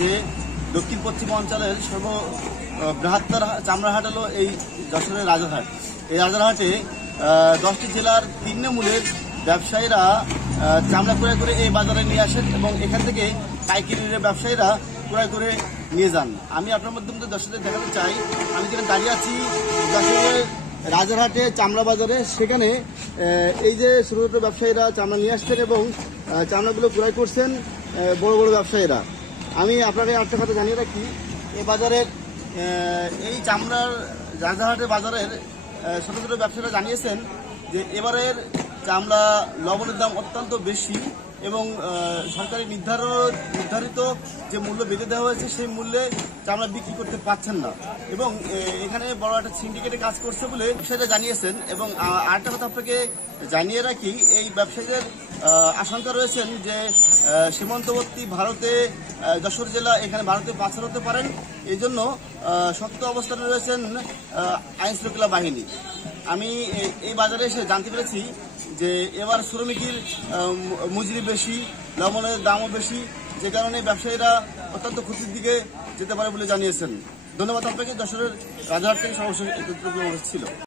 যে দক্ষিণ পশ্চিম অঞ্চলের বৃহত্তর চামড়া হাট হলো এই যশোরের রাজারহাট। এই রাজারহাটে 10টি জেলার তৃণমূলের ব্যবসায়ীরা চামড়া ক্রয় করে এই বাজারে নিয়ে আসেন এবং এখান থেকে পাইকারি ব্যবসায়ীরা ক্রয় করে নিয়ে যান। আমি আপনার মাধ্যমে দর্শকদের দেখাতে চাই, আমি যেখানে দাঁড়িয়ে আছি যশোরের রাজারহাটে চামড়া বাজারে। সেখানে এই যে ছোট ছোট ব্যবসায়ীরা চামড়া নিয়ে আসছেন এবং চামড়াগুলো ক্রয় করছেন বড় বড় ব্যবসায়ীরা। আমি আপনাকে একটা কথা জানিয়ে রাখি, এই বাজারের এই চামড়ার রাজারহাটের বাজারের ছোট ছোট ব্যবসায়ীরা জানিয়েছেন যে এবারের চামড়া লবণের দাম অত্যন্ত বেশি এবং সরকারি নির্ধারিত যে মূল্য বেঁধে দেওয়া হয়েছে সেই মূল্যে চামড়া বিক্রি করতে পারছেন না এবং এখানে বড় একটা সিন্ডিকেটে কাজ করছে বলে ব্যবসায়ীরা জানিয়েছেন। এবং আরেকটা কথা আপনাকে জানিয়ে রাখি, এই ব্যবসায়ীদের আশঙ্কা রয়েছেন যে সীমান্তবর্তী ভারতে যশোর জেলা এখানে ভারতে পাচার হতে পারেন, এই জন্য শক্ত অবস্থানে রয়েছেন আইন শৃঙ্খলা বাহিনী। আমি এই বাজারে এসে জানতে পেরেছি যে এবার শ্রমিকের মজুরি বেশি, লবণের দামও বেশি, যে কারণে ব্যবসায়ীরা অত্যন্ত ক্ষতির দিকে যেতে পারে বলে জানিয়েছেন। ধন্যবাদ আপনাকে। যশোরের রাজারহাট থেকে সমস্যা ছিল।